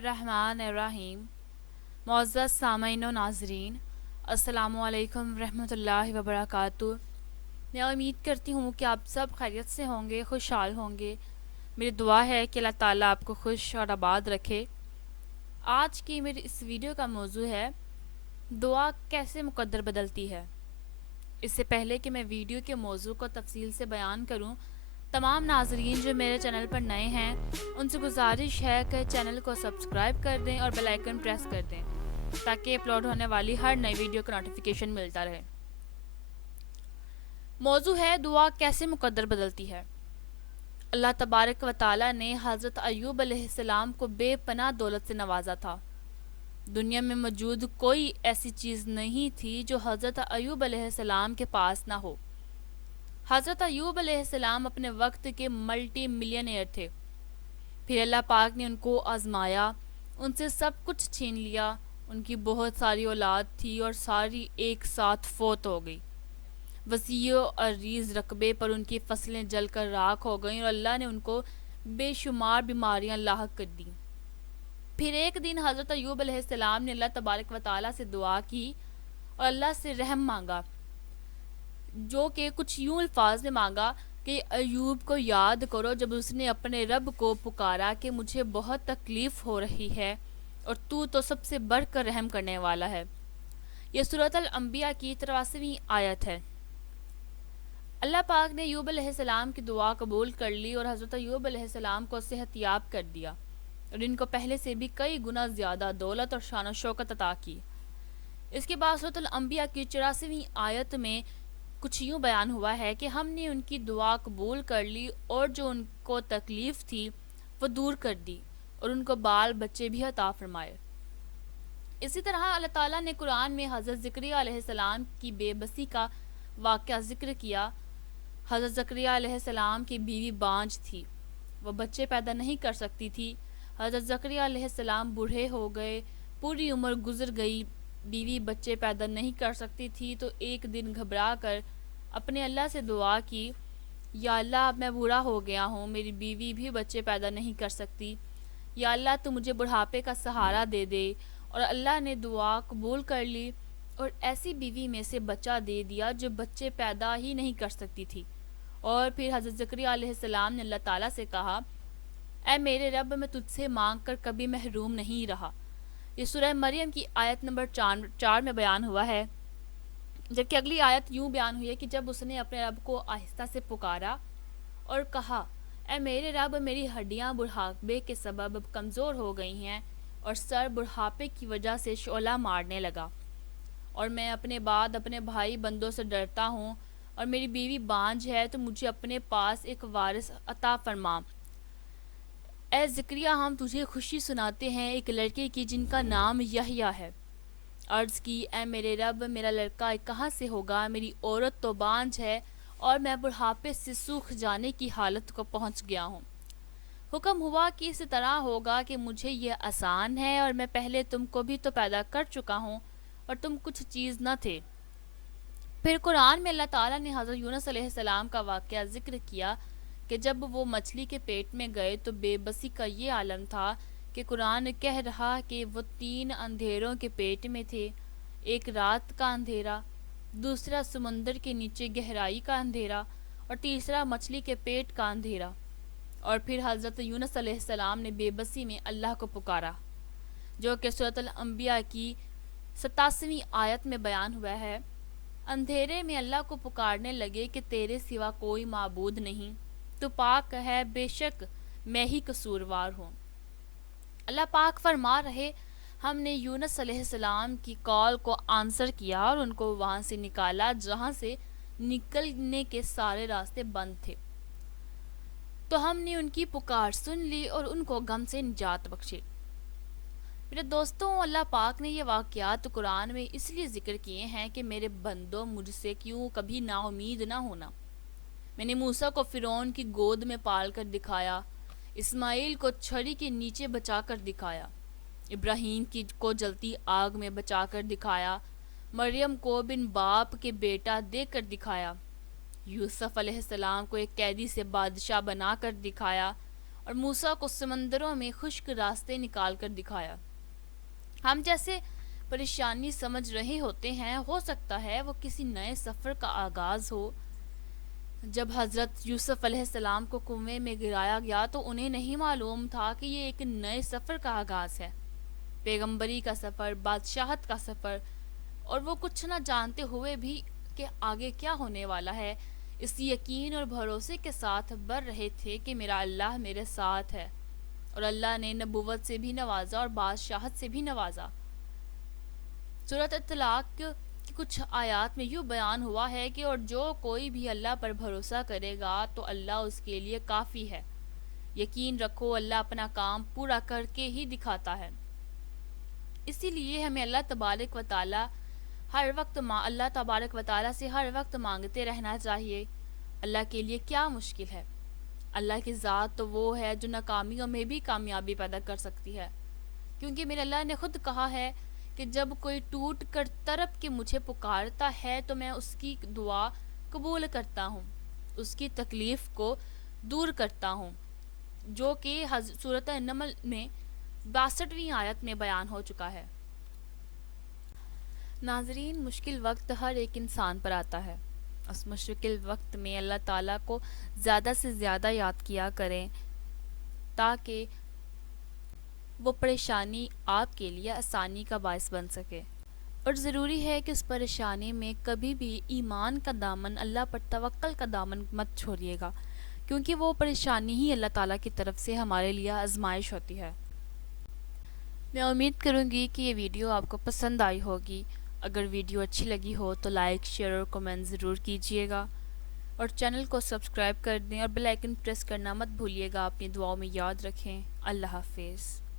الرحمن الرحیم۔ معزز سامعین و ناظرین، السلام علیکم ورحمۃ اللہ وبرکاتہ۔ میں امید کرتی ہوں کہ آپ سب خیریت سے ہوں گے، خوشحال ہوں گے۔ میری دعا ہے کہ اللہ تعالیٰ آپ کو خوش اور آباد رکھے۔ آج کی میری اس ویڈیو کا موضوع ہے دعا کیسے مقدر بدلتی ہے۔ اس سے پہلے کہ میں ویڈیو کے موضوع کو تفصیل سے بیان کروں، تمام ناظرین جو میرے چینل پر نئے ہیں ان سے گزارش ہے کہ چینل کو سبسکرائب کر دیں اور بیل آئیکن پریس کر دیں تاکہ اپلوڈ ہونے والی ہر نئی ویڈیو کا نوٹیفیکیشن ملتا رہے۔ موضوع ہے دعا کیسے مقدر بدلتی ہے۔ اللہ تبارک و تعالیٰ نے حضرت ایوب علیہ السلام کو بے پناہ دولت سے نوازا تھا۔ دنیا میں موجود کوئی ایسی چیز نہیں تھی جو حضرت ایوب علیہ السلام کے پاس نہ ہو۔ حضرت ایوب علیہ السلام اپنے وقت کے ملٹی ملینئر تھے، پھر اللہ پاک نے ان کو آزمایا، ان سے سب کچھ چھین لیا۔ ان کی بہت ساری اولاد تھی اور ساری ایک ساتھ فوت ہو گئی۔ وسیع و عریض رقبے پر ان کی فصلیں جل کر راکھ ہو گئیں اور اللہ نے ان کو بے شمار بیماریاں لاحق کر دیں۔ پھر ایک دن حضرت ایوب علیہ السلام نے اللہ تبارک و تعالیٰ سے دعا کی اور اللہ سے رحم مانگا، جو کہ کچھ یوں الفاظ میں مانگا کہ ایوب کو یاد کرو جب اس نے اپنے رب کو پکارا کہ مجھے بہت تکلیف ہو رہی ہے اور تو سب سے بڑھ کر رحم کرنے والا ہے۔ یہ سورۃ الانبیاء کی 83ویں آیت ہے۔ اللہ پاک نے ایوب علیہ السلام کی دعا قبول کر لی اور حضرت ایوب علیہ السلام کو صحت یاب کر دیا اور ان کو پہلے سے بھی کئی گنا زیادہ دولت اور شان و شوکت عطا کی۔ اس کے بعد سورۃ الانبیاء کی 84ویں آیت میں کچھ یوں بیان ہوا ہے کہ ہم نے ان کی دعا قبول کر لی اور جو ان کو تکلیف تھی وہ دور کر دی اور ان کو بال بچے بھی عطا فرمائے۔ اسی طرح اللہ تعالیٰ نے قرآن میں حضرت زکریا علیہ السلام کی بے بسی کا واقعہ ذکر کیا۔ حضرت زکریا علیہ السلام کی بیوی بانجھ تھی، وہ بچے پیدا نہیں کر سکتی تھی۔ حضرت زکریا علیہ السلام بوڑھے ہو گئے، پوری عمر گزر گئی، بیوی بچے پیدا نہیں کر سکتی تھی تو ایک دن گھبرا کر اپنے اللہ سے دعا کی، یا اللہ اب میں بوڑھا ہو گیا ہوں، میری بیوی بھی بچے پیدا نہیں کر سکتی، یا اللہ تو مجھے بڑھاپے کا سہارا دے دے۔ اور اللہ نے دعا قبول کر لی اور ایسی بیوی میں سے بچہ دے دیا جو بچے پیدا ہی نہیں کر سکتی تھی۔ اور پھر حضرت زکریا علیہ السلام نے اللہ تعالیٰ سے کہا، اے میرے رب، میں تجھ سے مانگ کر کبھی محروم نہیں رہا۔ یہ سورہ مریم کی آیت نمبر 4 میں بیان ہوا ہے، جبکہ اگلی آیت یوں بیان ہوئی ہے کہ جب اس نے اپنے رب کو آہستہ سے پکارا اور کہا، اے میرے رب، میری ہڈیاں بڑھاپے کے سبب اب کمزور ہو گئی ہیں اور سر بڑھاپے کی وجہ سے شعلہ مارنے لگا، اور میں اپنے بعد اپنے بھائی بندوں سے ڈرتا ہوں، اور میری بیوی بانجھ ہے، تو مجھے اپنے پاس ایک وارث عطا فرما۔ اے زکریا، ہم تجھے خوشی سناتے ہیں ایک لڑکے کی جن کا نام یحییٰ ہے۔ عرض کی، اے میرے رب، میرا لڑکا کہاں سے ہوگا؟ میری عورت تو بانجھ ہے اور میں بڑھاپے سے سوکھ جانے کی حالت کو پہنچ گیا ہوں۔ حکم ہوا کہ اس طرح ہوگا کہ مجھے یہ آسان ہے اور میں پہلے تم کو بھی تو پیدا کر چکا ہوں اور تم کچھ چیز نہ تھے۔ پھر قرآن میں اللہ تعالیٰ نے حضرت یونس علیہ السلام کا واقعہ ذکر کیا کہ جب وہ مچھلی کے پیٹ میں گئے تو بے بسی کا یہ عالم تھا کہ قرآن کہہ رہا کہ وہ 3 اندھیروں کے پیٹ میں تھے، ایک رات کا اندھیرا، دوسرا سمندر کے نیچے گہرائی کا اندھیرا اور تیسرا مچھلی کے پیٹ کا اندھیرا۔ اور پھر حضرت یونس علیہ السلام نے بے بسی میں اللہ کو پکارا، جو کہ سورۃ الانبیاء کی 87ویں آیت میں بیان ہوا ہے۔ اندھیرے میں اللہ کو پکارنے لگے کہ تیرے سوا کوئی معبود نہیں، تو پاک ہے، بے شک میں ہی قصوروار ہوں۔ اللہ پاک فرما رہے، ہم نے یونس علیہ السلام کی کال کو آنسر کیا اور ان کو وہاں سے نکالا جہاں سے نکلنے کے سارے راستے بند تھے، تو ہم نے ان کی پکار سن لی اور ان کو غم سے نجات بخشی۔ میرے دوستوں، اللہ پاک نے یہ واقعات قرآن میں اس لیے ذکر کیے ہیں کہ میرے بندوں مجھ سے کیوں کبھی نا امید نہ ہونا۔ میں نے موسیٰ کو فرعون کی گود میں پال کر دکھایا، اسماعیل کو چھری کے نیچے بچا کر دکھایا، ابراہیم کو جلتی آگ میں بچا کر دکھایا، مریم کو بن باپ کے بیٹا دے کر دکھایا، یوسف علیہ السلام کو ایک قیدی سے بادشاہ بنا کر دکھایا، اور موسیٰ کو سمندروں میں خشک راستے نکال کر دکھایا۔ ہم جیسے پریشانی سمجھ رہے ہوتے ہیں، ہو سکتا ہے وہ کسی نئے سفر کا آغاز ہو۔ جب حضرت یوسف علیہ السلام کو کنویں میں گرایا گیا تو انہیں نہیں معلوم تھا کہ یہ ایک نئے سفر کا آغاز ہے، پیغمبری کا سفر، بادشاہت کا سفر، اور وہ کچھ نہ جانتے ہوئے بھی کہ آگے کیا ہونے والا ہے، اس یقین اور بھروسے کے ساتھ بڑھ رہے تھے کہ میرا اللہ میرے ساتھ ہے۔ اور اللہ نے نبوت سے بھی نوازا اور بادشاہت سے بھی نوازا۔ سورۃ اطلاق کی کچھ آیات میں یوں بیان ہوا ہے کہ اور جو کوئی بھی اللہ پر بھروسہ کرے گا تو اللہ اس کے لیے کافی ہے۔ یقین رکھو اللہ اپنا کام پورا کر کے ہی دکھاتا ہے۔ اسی لیے ہمیں اللہ تبارک و تعالی سے ہر وقت مانگتے رہنا چاہیے۔ اللہ کے لیے کیا مشکل ہے؟ اللہ کی ذات تو وہ ہے جو ناکامیوں میں بھی کامیابی پیدا کر سکتی ہے، کیونکہ میرے اللہ نے خود کہا ہے کہ جب کوئی ٹوٹ کر تڑپ کے مجھے پکارتا ہے تو میں اس کی دعا قبول کرتا ہوں، اس کی تکلیف کو دور کرتا ہوں، جو کہ سورۃ النمل میں 62ویں آیت میں بیان ہو چکا ہے۔ ناظرین، مشکل وقت ہر ایک انسان پر آتا ہے۔ اس مشکل وقت میں اللہ تعالیٰ کو زیادہ سے زیادہ یاد کیا کریں تاکہ وہ پریشانی آپ کے لیے آسانی کا باعث بن سکے۔ اور ضروری ہے کہ اس پریشانی میں کبھی بھی ایمان کا دامن، اللہ پر توکل کا دامن مت چھوڑیے گا، کیونکہ وہ پریشانی ہی اللہ تعالیٰ کی طرف سے ہمارے لیے آزمائش ہوتی ہے۔ میں امید کروں گی کہ یہ ویڈیو آپ کو پسند آئی ہوگی۔ اگر ویڈیو اچھی لگی ہو تو لائک، شیئر اور کمنٹ ضرور کیجیے گا، اور چینل کو سبسکرائب کر دیں اور بیل آئیکن پریس کرنا مت بھولیے گا۔ اپنی دعاؤں میں یاد رکھیں۔ اللہ حافظ۔